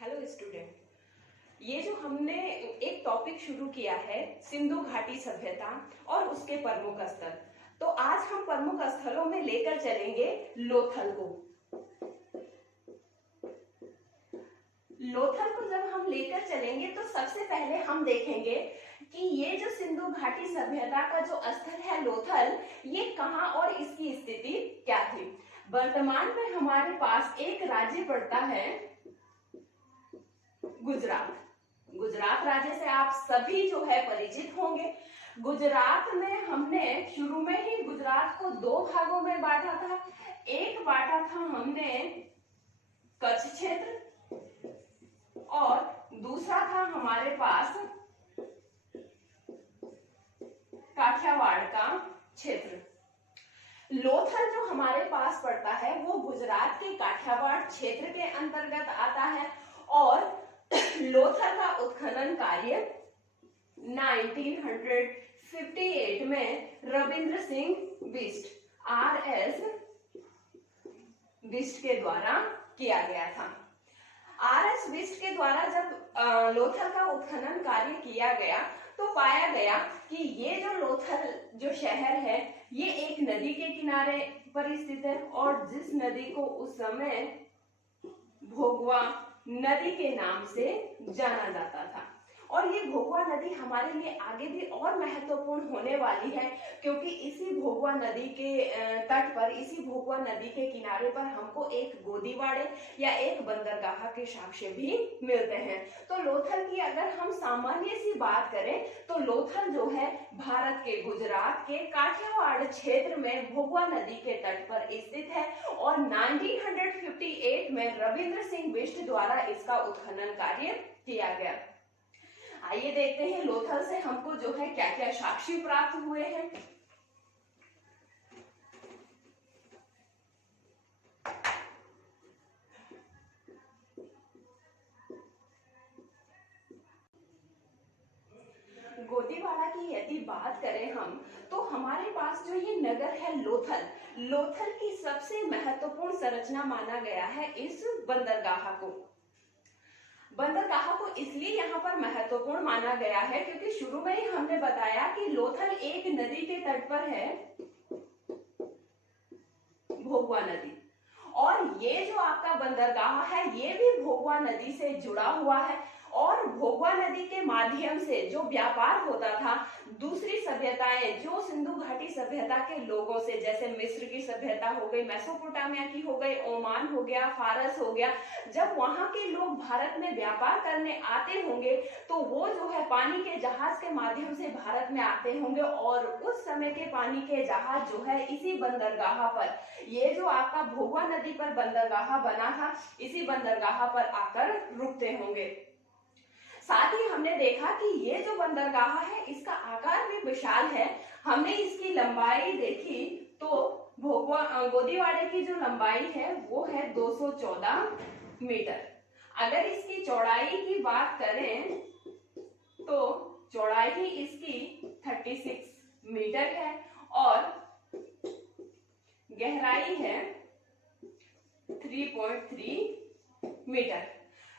Hello student, ये जो हमने एक टॉपिक शुरू किया है सिंधु घाटी सभ्यता और उसके प्रमुख स्थल, तो आज हम प्रमुख स्थलों में लेकर चलेंगे लोथल को। लोथल को जब हम लेकर चलेंगे तो सबसे पहले हम देखेंगे कि ये जो सिंधु घाटी सभ्यता का जो स्थल है लोथल, ये कहाँ और इसकी स्थिति क्या थी। वर्तमान में हमारे पास एक राज्य पड़ता है गुजरात। गुजरात राज्य से आप सभी जो है परिचित होंगे। गुजरात में हमने शुरू में ही गुजरात को दो भागों में बांटा था। एक बांटा था हमने कच्छ क्षेत्र और दूसरा था हमारे पास काठियावाड़ का क्षेत्र। लोथल जो हमारे पास पड़ता है वो गुजरात के काठियावाड़ क्षेत्र के अंतर्गत आता है और लोथल का उत्खनन कार्य 1958 में रविंद्र सिंह बिष्ट RS बिष्ट के द्वारा किया गया था। RS बिष्ट के द्वारा जब लोथल का उत्खनन कार्य किया गया तो पाया गया कि ये जो लोथल जो शहर है ये एक नदी के किनारे पर स्थित है और जिस नदी को उस समय भोगवा नदी के नाम से जाना जाता था। और ये भोगवा नदी हमारे लिए आगे भी और महत्वपूर्ण होने वाली है, क्योंकि इसी भोगवा नदी के तट पर, इसी भोगवा नदी के किनारे पर हमको एक गोदीवाड़े या एक बंदरगाह के साक्ष्य भी मिलते हैं। तो लोथल की अगर हम सामान्य सी बात करें तो लोथल जो है भारत के गुजरात के काठियावाड़ क्षेत्र में भोगवा नदी के तट पर स्थित है और 1958 में रविंद्र सिंह बिष्ट द्वारा इसका उत्खनन कार्य किया गया। आइए देखते हैं लोथल से हमको जो है क्या क्या साक्ष्य प्राप्त हुए हैं। गोदीवाड़ा की यदि बात करें हम तो हमारे पास जो ये नगर है लोथल, लोथल की सबसे महत्वपूर्ण संरचना माना गया है इस बंदरगाह को। बंदरगाह को इसलिए यहाँ पर महत्वपूर्ण माना गया है क्योंकि शुरू में ही हमने बताया कि लोथल एक नदी के तट पर है, भोगवा नदी, और ये जो आपका बंदरगाह है ये भी भोगवा नदी से जुड़ा हुआ है और भोगवा नदी के माध्यम से जो व्यापार होता था दूसरी सभ्यताएं, जो सिंधु घाटी सभ्यता के लोगों से, जैसे मिस्र की सभ्यता हो गई, मेसोपोटामिया की हो गई, ओमान हो गया, फारस हो गया, जब वहां के लोग भारत में व्यापार करने आते होंगे तो वो जो है पानी के जहाज के माध्यम से भारत में आते होंगे और उस समय के पानी के जहाज जो है इसी बंदरगाह पर, ये जो आपका भोगवा नदी पर बंदरगाह बना था, इसी बंदरगाह पर आकर रुकते होंगे। साथ ही हमने देखा कि ये जो बंदरगाह है इसका आकार भी विशाल है। हमने इसकी लंबाई देखी तो गोदीवाड़े की जो लंबाई है वो है 214 मीटर। अगर इसकी चौड़ाई की बात करें तो चौड़ाई ही इसकी 36 मीटर है और गहराई है 3.3 मीटर।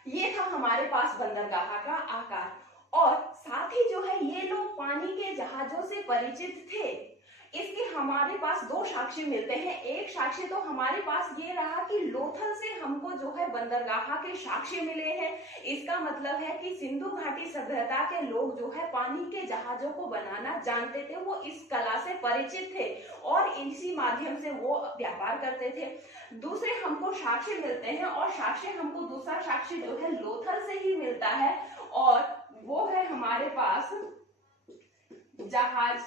ये था हमारे पास बंदरगाह का आकार। और साथ ही जो है ये लोग पानी के जहाजों से परिचित थे। इसके हमारे पास दो साक्ष्य मिलते हैं। एक साक्ष्य तो हमारे पास ये रहा कि लोथल से हमको जो है बंदरगाह के साक्ष्य मिले हैं। इसका मतलब है कि सिंधु घाटी सभ्यता के लोग जो है पानी के जहाजों को बनाना जानते थे, वो इस कला से परिचित थे और इसी माध्यम से वो व्यापार करते थे। दूसरे हमको साक्ष्य मिलते हैं और साक्ष्य हमको दूसरा साक्ष्य जो है लोथल से ही मिलता है और वो है हमारे पास जहाज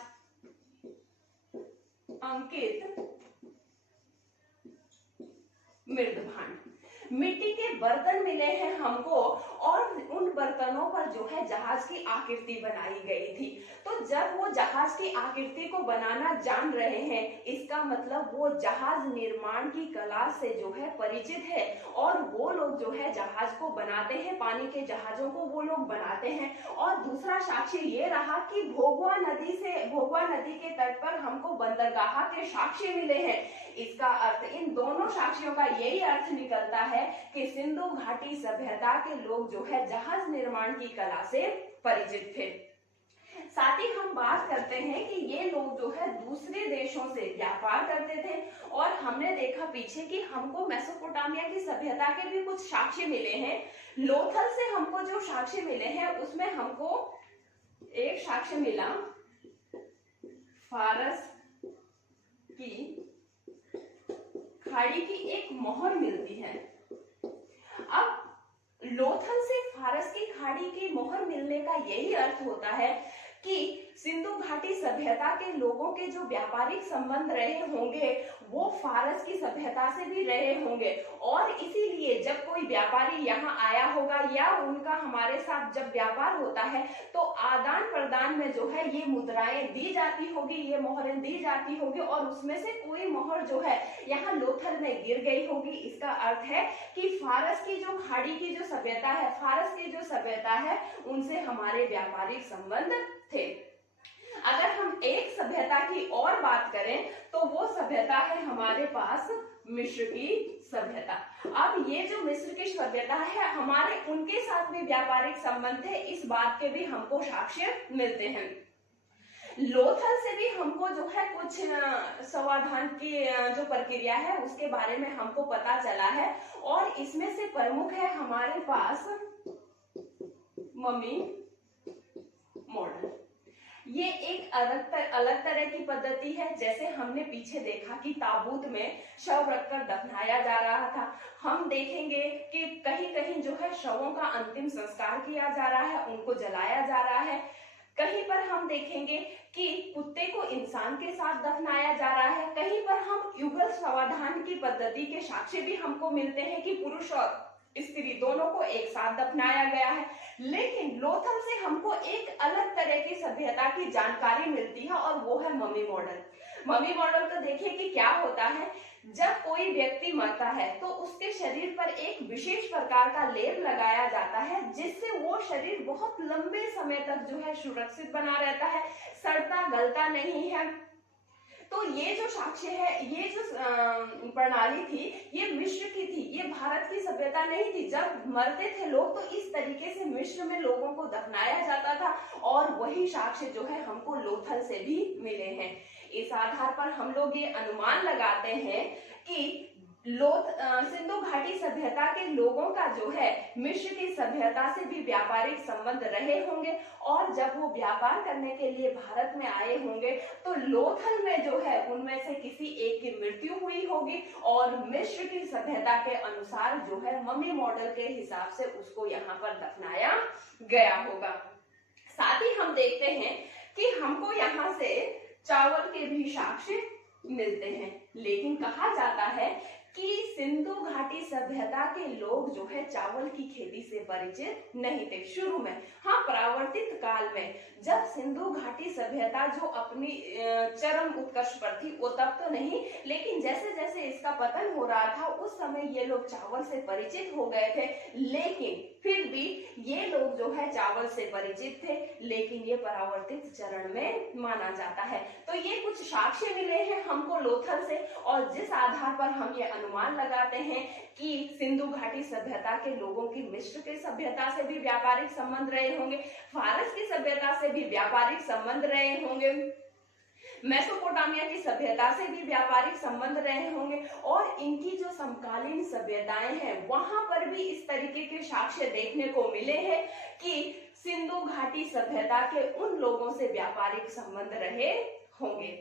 अंकित मृदभांड। मिट्टी के बर्तन मिले हैं हमको और उन बर्तनों पर जो है जहाज की आकृति बनाई गई थी। तो जब वो जहाज की आकृति को बनाना जान रहे हैं इसका मतलब वो जहाज निर्माण की कला से जो है परिचित है और वो लोग जो है है जहाज को बनाते हैं, पानी के जहाजों को वो लोग बनाते हैं। और दूसरा साक्ष्य ये रहा कि भोगवा नदी के तट पर हमको बंदरगाह के साक्ष्य मिले हैं। इसका अर्थ, इन दोनों साक्ष्यों का यही अर्थ निकलता है कि सिंधु घाटी सभ्यता के लोग जो है जहाज निर्माण की कला से परिचित थे। साथ ही हम बात करते हैं कि ये लोग जो है दूसरे देशों से व्यापार करते थे। और हमने देखा पीछे कि हमको मेसोपोटामिया की सभ्यता के भी कुछ साक्ष्य मिले हैं। लोथल से हमको जो साक्ष्य मिले हैं उसमें हमको एक साक्ष्य मिला फारस की खाड़ी की एक मोहर मिलती है। अब लोथल से फारस की खाड़ी की मोहर मिलने का यही अर्थ होता है कि सिंधु घाटी सभ्यता के लोगों के जो व्यापारिक संबंध रहे होंगे वो फारस की सभ्यता से भी रहे होंगे। और इसीलिए जब कोई व्यापारी यहाँ आया होगा या उनका हमारे साथ जब व्यापार होता है तो आदान प्रदान में जो है ये मुद्राएं दी जाती होगी, ये मोहरें दी जाती होगी और उसमें से कोई मोहर जो है यहाँ लोथल में गिर गई होगी। इसका अर्थ है कि फारस की जो खाड़ी की जो सभ्यता है, फारस की जो सभ्यता है उनसे हमारे व्यापारिक संबंध थे। अगर हम एक सभ्यता की और बात करें तो वो सभ्यता है हमारे पास मिस्र की सभ्यता। अब ये जो मिस्र की सभ्यता है हमारे उनके साथ भी व्यापारिक संबंध थे, इस बात के भी हमको साक्ष्य मिलते हैं। लोथल से भी हमको जो है कुछ समाधान की जो प्रक्रिया है उसके बारे में हमको पता चला है। और इसमें से प्रमुख है हमारे पास मम्मी मॉडल। ये एक अलग तरह की पद्धति है। जैसे हमने पीछे देखा कि ताबूत में शव रखकर दफनाया जा रहा था, हम देखेंगे कि कहीं कहीं जो है शवों का अंतिम संस्कार किया जा रहा है, उनको जलाया जा रहा है। कहीं पर हम देखेंगे कि कुत्ते को इंसान के साथ दफनाया जा रहा है। कहीं पर हम युगल समाधान की पद्धति के साक्ष्य भी हमको मिलते हैं कि पुरुष और स्त्री दोनों को एक साथ दफनाया गया है। लेकिन लोथल से हमको एक अलग तरह की सभ्यता की जानकारी मिलती है और वो है मम्मी मॉडल। मम्मी मॉडल को देखिए कि क्या होता है, जब कोई व्यक्ति मरता है तो उसके शरीर पर एक विशेष प्रकार का लेप लगाया जाता है जिससे वो शरीर बहुत लंबे समय तक जो है सुरक्षित बना रहता है, सड़ता गलता नहीं है। तो ये जो साक्ष्य है, ये जो प्रणाली थी ये मिस्र की थी, ये भारत की सभ्यता नहीं थी। जब मरते थे लोग तो इस तरीके से मिस्र में लोगों को दफनाया जाता था और वही साक्ष्य जो है हमको लोथल से भी मिले हैं। इस आधार पर हम लोग ये अनुमान लगाते हैं कि सिंधु घाटी सभ्यता के लोगों का जो है मिस्र की सभ्यता से भी व्यापारिक संबंध रहे होंगे। और जब वो व्यापार करने के लिए भारत में आए होंगे तो लोथल में जो है उनमें से किसी एक की मृत्यु हुई होगी और मिस्र की सभ्यता के अनुसार जो है मम्मी मॉडल के हिसाब से उसको यहाँ पर दफनाया गया होगा। साथ ही हम देखते हैं कि हमको यहाँ से चावल के भी साक्ष्य मिलते हैं। लेकिन कहा जाता है कि सिंधु घाटी सभ्यता के लोग जो है चावल की खेती से परिचित नहीं थे शुरू में। हाँ, परावर्तित काल में जब सिंधु घाटी सभ्यता जो अपनी चरम उत्कर्ष पर थी वो तब तो नहीं, लेकिन जैसे जैसे इसका पतन हो रहा था उस समय ये लोग चावल से परिचित हो गए थे। लेकिन फिर भी ये लोग जो है चावल से परिचित थे, लेकिन ये परावर्तित चरण में माना जाता है। तो ये कुछ साक्ष्य मिले हैं हमको लोथल से और जिस आधार पर हम ये अनुमान लगाते हैं कि सिंधु घाटी सभ्यता के लोगों की मिस्र की सभ्यता से भी व्यापारिक संबंध रहे होंगे, फारस की सभ्यता से भी व्यापारिक संबंध रहे होंगे, मेसोपोटामिया की सभ्यता से भी व्यापारिक संबंध रहे होंगे और इनकी जो समकालीन सभ्यताएं हैं वहां पर भी इस तरीके के साक्ष्य देखने को मिले हैं कि सिंधु घाटी सभ्यता के उन लोगों से व्यापारिक संबंध रहे होंगे।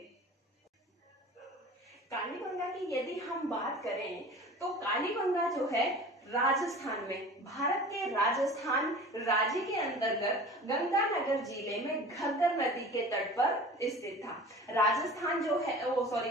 कालीबंगा की यदि हम बात करें तो कालीबंगा जो है राजस्थान में, भारत के राजस्थान राज्य के अंतर्गत गंगानगर जिले में घग्गर नदी के तट पर स्थित था। राजस्थान जो है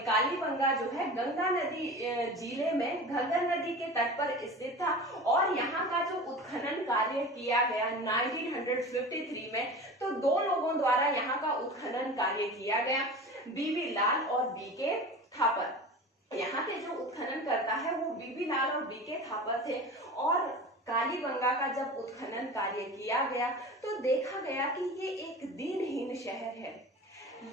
कालीबंगा जो है गंगा नदी जिले में घग्गर नदी के तट पर स्थित था और यहाँ का जो उत्खनन कार्य किया गया 1953 में, तो दो लोगों द्वारा यहाँ का उत्खनन कार्य किया गया, बीबी लाल और बीके थापर। यहाँ के जो उत्खनन करता है वो बीबी लाल और बीके थापर थे और कालीबंगा का जब उत्खनन कार्य किया गया तो देखा गया कि ये एक दीनहीन शहर है।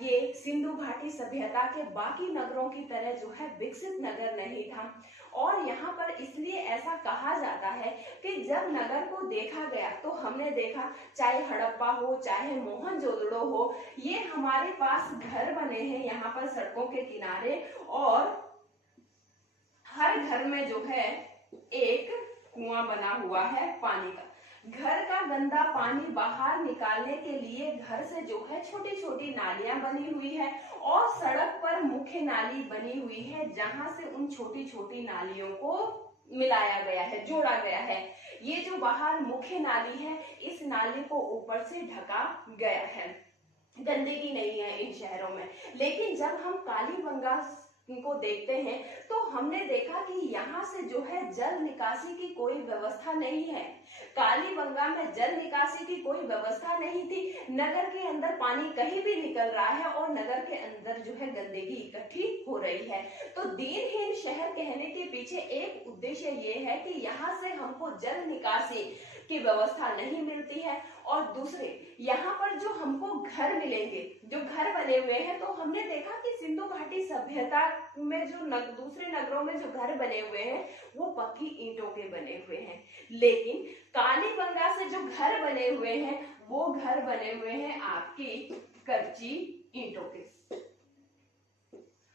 ये सिंधु घाटी सभ्यता के बाकी नगरों की तरह जो है विकसित नगर नहीं था। और यहाँ पर इसलिए ऐसा कहा जाता है कि जब नगर को देखा गया तो हमने देखा, चाहे हड़प्पा हो चाहे मोहनजोदड़ो हो, ये हमारे पास घर बने हैं यहाँ पर सड़कों के किनारे, और हर घर में जो है एक कुआं बना हुआ है पानी का। घर का गंदा पानी बाहर निकालने के लिए घर से जो है छोटी छोटी नालियां बनी हुई है, और सड़क पर मुख्य नाली बनी हुई है जहां से उन छोटी छोटी नालियों को मिलाया गया है, जोड़ा गया है। ये जो बाहर मुख्य नाली है, इस नाली को ऊपर से ढका गया है। गंदगी नहीं है इन शहरों में। लेकिन जब हम कालीबंगा को देखते हैं तो हमने देखा कि यहाँ से जो है जल निकासी की कोई व्यवस्था नहीं है। कालीबंगा में जल निकासी की कोई व्यवस्था नहीं थी। नगर के अंदर पानी कहीं भी निकल रहा है और नगर के अंदर जो है गंदगी इकट्ठी हो रही है। तो दीनहीन शहर कहने के पीछे एक उद्देश्य ये है कि यहाँ से हमको जल निकासी की व्यवस्था नहीं मिलती है, और दूसरे यहाँ पर जो हमको घर मिलेंगे, जो घर बने हुए हैं, तो हमने देखा कि सिंधु घाटी सभ्यता में जो दूसरे नगरों में जो घर बने हुए हैं वो पक्की ईंटों के बने हुए हैं। लेकिन कालीबंगा से जो घर बने हुए हैं वो घर बने हुए हैं आपकी कच्ची ईंटों के।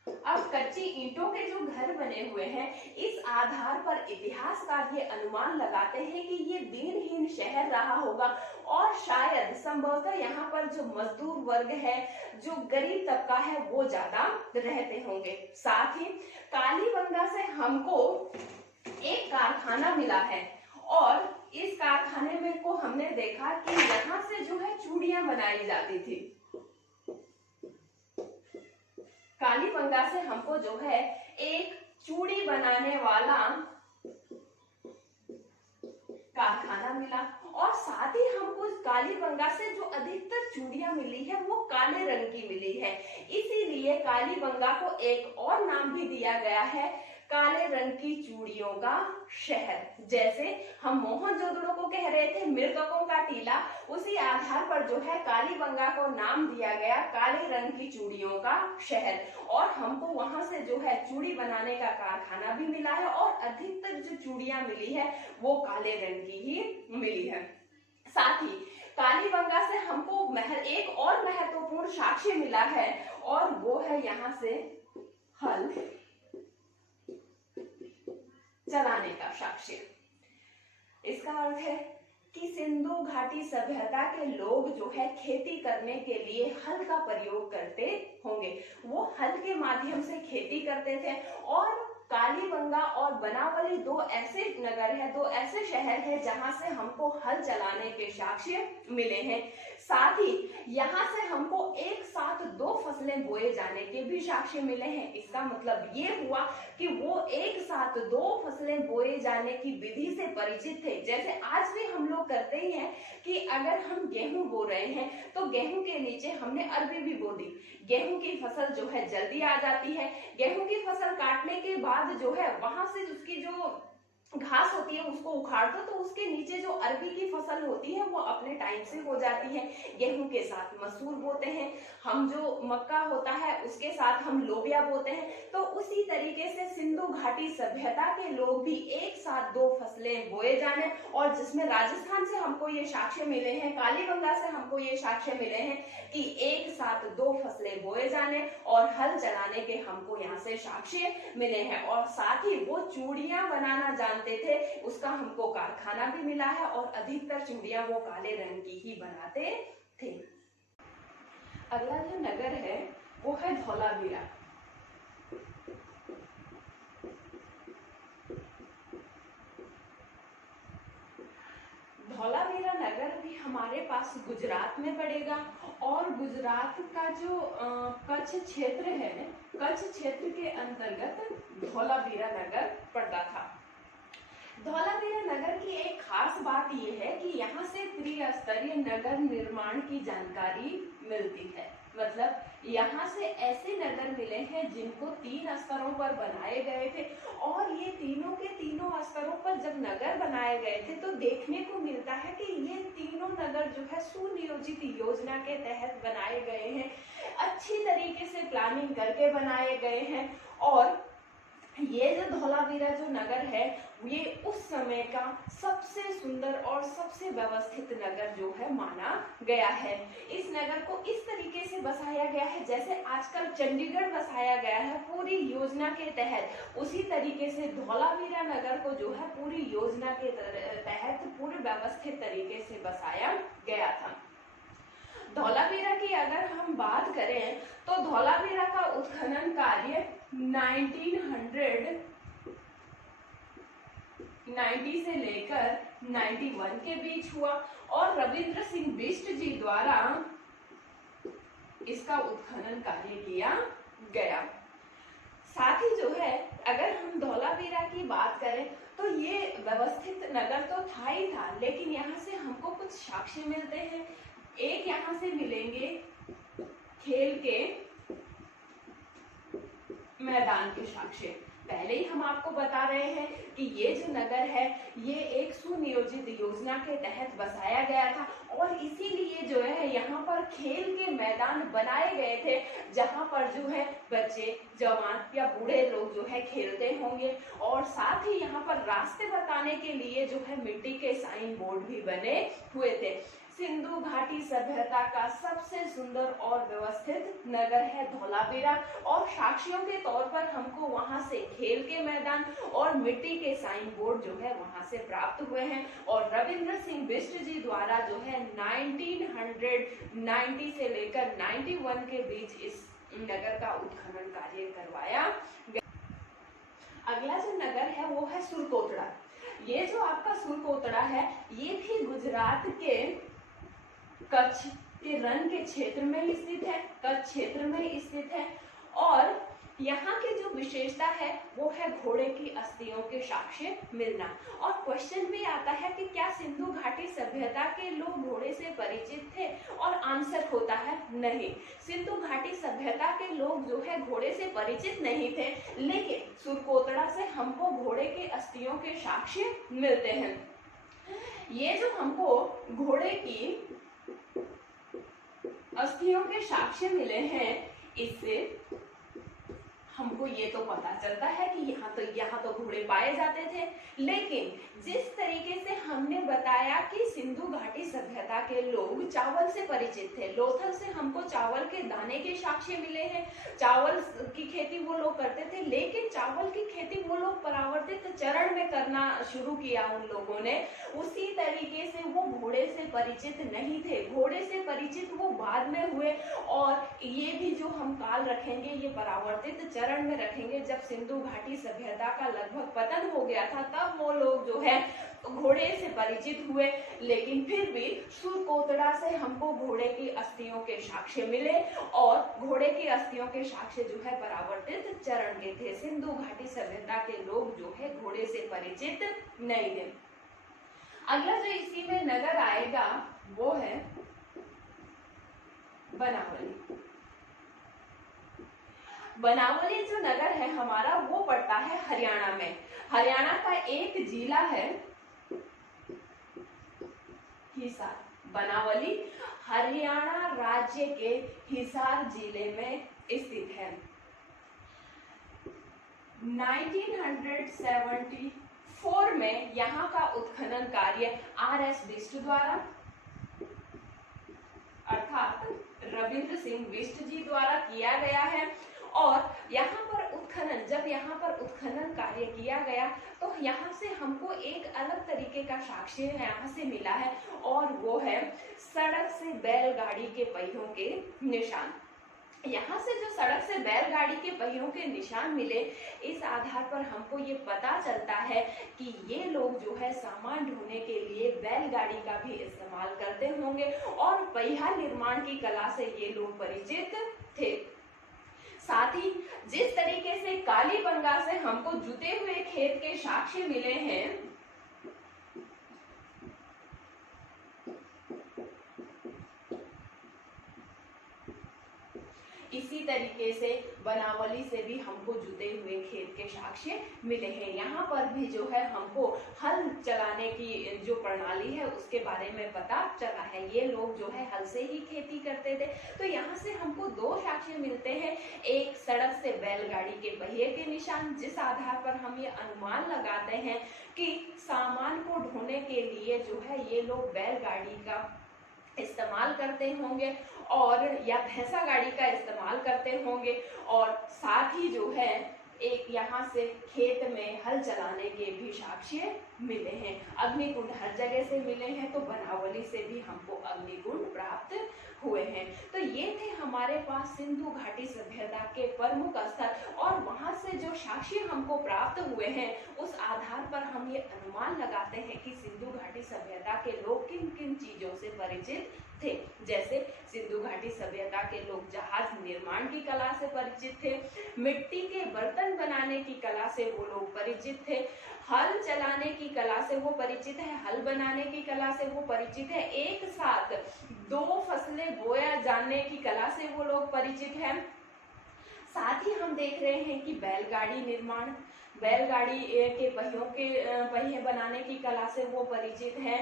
अब कच्ची ईंटों के जो घर बने हुए हैं, इस आधार पर इतिहासकार ये अनुमान लगाते हैं कि ये दीनहीन शहर रहा होगा, और शायद संभवतः यहाँ पर जो मजदूर वर्ग है, जो गरीब तबका है, वो ज्यादा रहते होंगे। साथ ही कालीबंगा से हमको एक कारखाना मिला है, और इस कारखाने में को हमने देखा कि यहाँ से जो है चूड़ियां बनाई जाती थी। कालीबंगा से हमको जो है एक चूड़ी बनाने वाला कारखाना मिला, और साथ ही हमको कालीबंगा से जो अधिकतर चूड़ियां मिली है वो काले रंग की मिली है। इसीलिए कालीबंगा को एक और नाम भी दिया गया है, काले रंग की चूड़ियों का शहर। जैसे हम मोहनजोदड़ो को कह रहे थे मृतकों का टीला, उसी आधार पर जो है कालीबंगा को नाम दिया गया काले रंग की चूड़ियों का शहर। और हमको वहां से जो है चूड़ी बनाने का कारखाना भी मिला है, और अधिकतर जो चूड़ियां मिली है वो काले रंग की ही मिली है। साथ ही कालीबंगा से हमको एक और महत्वपूर्ण साक्ष्य मिला है, और वो है यहाँ से हल चलाने का साक्ष्य। इसका अर्थ है कि सिंधु घाटी सभ्यता के लोग जो है खेती करने के लिए हल का प्रयोग करते होंगे। वो हल के माध्यम से खेती करते थे, और कालीबंगा और बनावली दो ऐसे नगर है, दो ऐसे शहर है जहां से हमको हल चलाने के साक्ष्य मिले हैं। साथ ही यहाँ से हमको एक साथ दो फसलें बोए जाने के भी साक्ष्य मिले हैं। इसका मतलब ये हुआ कि वो एक साथ दो फसलें बोए जाने की विधि से परिचित थे। जैसे आज भी हम लोग करते ही हैं कि अगर हम गेहूं बो रहे हैं तो गेहूं के नीचे हमने अरबी भी बो दी, गेहूं की फसल जो है जल्दी आ जाती है। गेहूं की फसल काटने के बाद जो है वहां से उसकी जो घास होती है उसको उखाड़ दो, तो उसके नीचे जो अरबी की फसल होती है वो अपने टाइम से हो जाती है। गेहूं के साथ मसूर बोते हैं हम, जो मक्का होता है उसके साथ हम लोबिया बोते हैं। तो उसी तरीके से सिंधु घाटी सभ्यता के लोग भी एक साथ दो फसलें बोए जाने, और जिसमें राजस्थान से हमको ये साक्ष्य मिले हैं, कालीबंगा से हमको ये साक्ष्य मिले हैं कि एक साथ दो फसलें बोए जाने और हल चलाने के हमको यहाँ से साक्ष्य मिले हैं। और साथ ही वो चूड़ियां बनाना जानते थे, उसका हमको कारखाना भी मिला है, और अधिकतर चूड़ियां वो काले रंग की ही बनाते थे। अगला जो नगर है वो है धौलावीरा। धौलावीरा नगर भी हमारे पास गुजरात में पड़ेगा, और गुजरात का जो कच्छ क्षेत्र है, कच्छ क्षेत्र के अंतर्गत धौलावीरा नगर पड़ता था। धौलावीरा नगर की एक खास बात यह है कि यहाँ से त्रिस्तरीय नगर निर्माण की जानकारी मिलती है। मतलब यहाँ से ऐसे नगर मिले हैं जिनको 3 स्तरों पर बनाए गए थे, और ये तीनों के तीनों स्तरों पर जब नगर बनाए गए थे तो देखने को मिलता है कि ये तीनों नगर जो है सुनियोजित योजना के तहत बनाए गए हैं, अच्छी तरीके से प्लानिंग करके बनाए गए हैं। और ये जो धौलावीरा जो नगर है ये उस समय का सबसे सुंदर और सबसे व्यवस्थित नगर जो है माना गया है। इस नगर को इस तरीके से बसाया गया है जैसे आजकल चंडीगढ़ बसाया गया है पूरी योजना के तहत, उसी तरीके से धौलावीरा नगर को जो है पूरी योजना के तहत पूरे व्यवस्थित तरीके से बसाया गया था। धौलावीरा की अगर हम बात करें तो धौलावीरा का उत्खनन कार्य 1990 से लेकर 91 के बीच हुआ और रविंद्र सिंह बिष्ट जी द्वारा इसका उत्खनन कार्य किया गया। साथ ही जो है अगर हम धौलावीरा की बात करें तो ये व्यवस्थित नगर तो था ही था, लेकिन यहाँ से हमको कुछ साक्ष्य मिलते हैं। एक यहाँ से मिलेंगे खेल के मैदान के साक्ष्य। पहले ही हम आपको बता रहे हैं कि ये जो नगर है ये एक सुनियोजित योजना के तहत बसाया गया था, और इसीलिए जो है यहाँ पर खेल के मैदान बनाए गए थे जहाँ पर जो है बच्चे, जवान या बूढ़े लोग जो है खेलते होंगे। और साथ ही यहाँ पर रास्ते बताने के लिए जो है मिट्टी के साइन बोर्ड भी बने हुए थे। सिंधु घाटी सभ्यता का सबसे सुंदर और व्यवस्थित नगर है धौलावीरा, और साक्ष्यों के तौर पर हमको वहां से खेल के मैदान और मिट्टी के साइन बोर्ड जो है वहां से प्राप्त हुए हैं। और रविंद्र सिंह बिष्ट जी द्वारा जो है 1990 से लेकर 91 के बीच इस नगर का उत्खनन कार्य करवाया गया। अगला जो नगर है वो है सुरकोतड़ा। ये जो आपका सुरकोतड़ा है ये भी गुजरात के कच्छ के रण के क्षेत्र में स्थित है, कच्छ क्षेत्र में स्थित है। और यहाँ की जो विशेषता है वो है घोड़े की अस्थियों के साक्ष्य मिलना। और क्वेश्चन भी आता है कि क्या सिंधु घाटी सभ्यता के लोग घोड़े से परिचित थे, और आंसर होता है नहीं, सिंधु घाटी सभ्यता के लोग जो है घोड़े से परिचित नहीं थे, लेकिन सुरकोतड़ा से हमको घोड़े के अस्थियों के साक्ष्य मिलते हैं। ये जो हमको घोड़े की अस्थियों के साक्ष्य मिले हैं इससे हमको ये तो पता चलता है कि यहाँ तो घोड़े पाए जाते थे, लेकिन जिस तरीके से हमने बताया कि सिंधु घाटी सभ्यता के लोग चावल से परिचित थे, लोथल से हमको चावल के दाने के साक्ष्य मिले हैं, चावल की खेती वो लोग करते थे, लेकिन चावल की खेती वो लोग परावर्तित चरण में करना शुरू किया उन लोगों ने। उसी तरीके से वो घोड़े से परिचित नहीं थे, घोड़े से परिचित वो बाद में हुए। और ये भी जो हम काल रखेंगे ये परावर्तित चरण में रखेंगे, जब सिंधु घाटी सभ्यता का लगभग पतन हो गया था तब वो लोग जो है घोड़े से परिचित हुए। लेकिन फिर भी सुरकोतड़ा से हमको घोड़े की अस्थियों के साक्ष्य मिले, और घोड़े की अस्थियों के साक्ष्य जो है परावर्तित चरण के थे, सिंधु घाटी सभ्यता के लोग जो है घोड़े से परिचित नहीं थे। अगला जो इसी में नगर आएगा वो है बनावली। बनावली जो नगर है हमारा वो पड़ता है हरियाणा में। हरियाणा का एक जिला है हिसार। बनावली हरियाणा राज्य के हिसार जिले में स्थित है। 1974 में यहाँ का उत्खनन कार्य RS बिष्ट द्वारा अर्थात रविंद्र सिंह बिष्ट जी द्वारा किया गया है। और यहाँ पर जब यहाँ पर उत्खनन कार्य किया गया तो यहाँ से हमको एक अलग तरीके का साक्ष्य यहाँ से मिला है, और वो है सड़क से बैलगाड़ी के पहियों के निशान। यहाँ से जो सड़क से बैलगाड़ी के पहियों के निशान मिले, इस आधार पर हमको ये पता चलता है कि ये लोग जो है सामान ढोने के लिए बैलगाड़ी का भी इस्तेमाल करते होंगे, और पहिया निर्माण की कला से ये लोग परिचित थे। साथ ही जिस तरीके से कालीबंगा से हमको जुते हुए खेत के साक्ष्य मिले हैं, इसी तरीके से बनावली से भी हमको जुते हुए खेत के साक्ष्य मिले हैं। यहाँ पर भी जो है हमको हल चलाने की जो प्रणाली है उसके बारे में पता चला है। ये लोग जो है हल से ही खेती करते थे। तो यहाँ से हमको दो साक्ष्य मिलते हैं, एक सड़क से बैलगाड़ी के पहिए के निशान, जिस आधार पर हम ये अनुमान लगाते हैं कि सामान को ढोने के लिए जो है ये लोग बैलगाड़ी का इस्तेमाल करते होंगे और या भैंसा गाड़ी का इस्तेमाल करते होंगे। और साथ ही जो है एक यहाँ से खेत में हल चलाने के भी साक्ष्य मिले हैं। अग्निकुंड हर जगह से मिले हैं, तो बनावली से भी हमको अग्निकुंड प्राप्त हुए हैं। तो ये थे हमारे पास सिंधु घाटी सभ्यता के प्रमुख स्थल, और वहां से जो साक्ष्य हमको प्राप्त हुए हैं उस आधार पर हम ये अनुमान लगाते हैं कि सिंधु घाटी सभ्यता के लोग किन किन चीजों से परिचित थे। जैसे सिंधु घाटी सभ्यता के लोग जहाज निर्माण की कला से परिचित थे, मिट्टी के बर्तन बनाने की कला से वो लोग परिचित थे, हल चलाने की कला से वो परिचित है, हल बनाने की कला से वो परिचित है, एक साथ दो फसलें बोया जानने की कला से वो लोग परिचित हैं। साथ ही हम देख रहे हैं कि बैलगाड़ी निर्माण, बैलगाड़ी के पहिए बनाने की कला से वो परिचित हैं।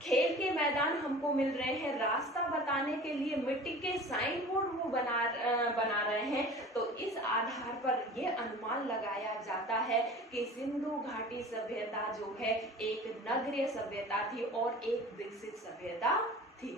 खेल के मैदान हमको मिल रहे हैं, रास्ता बताने के लिए मिट्टी के साइन बोर्ड वो बना रहे हैं। तो इस आधार पर ये अनुमान लगाया जाता है कि सिंधु घाटी सभ्यता जो है एक नगरीय सभ्यता थी और एक विकसित सभ्यता थी।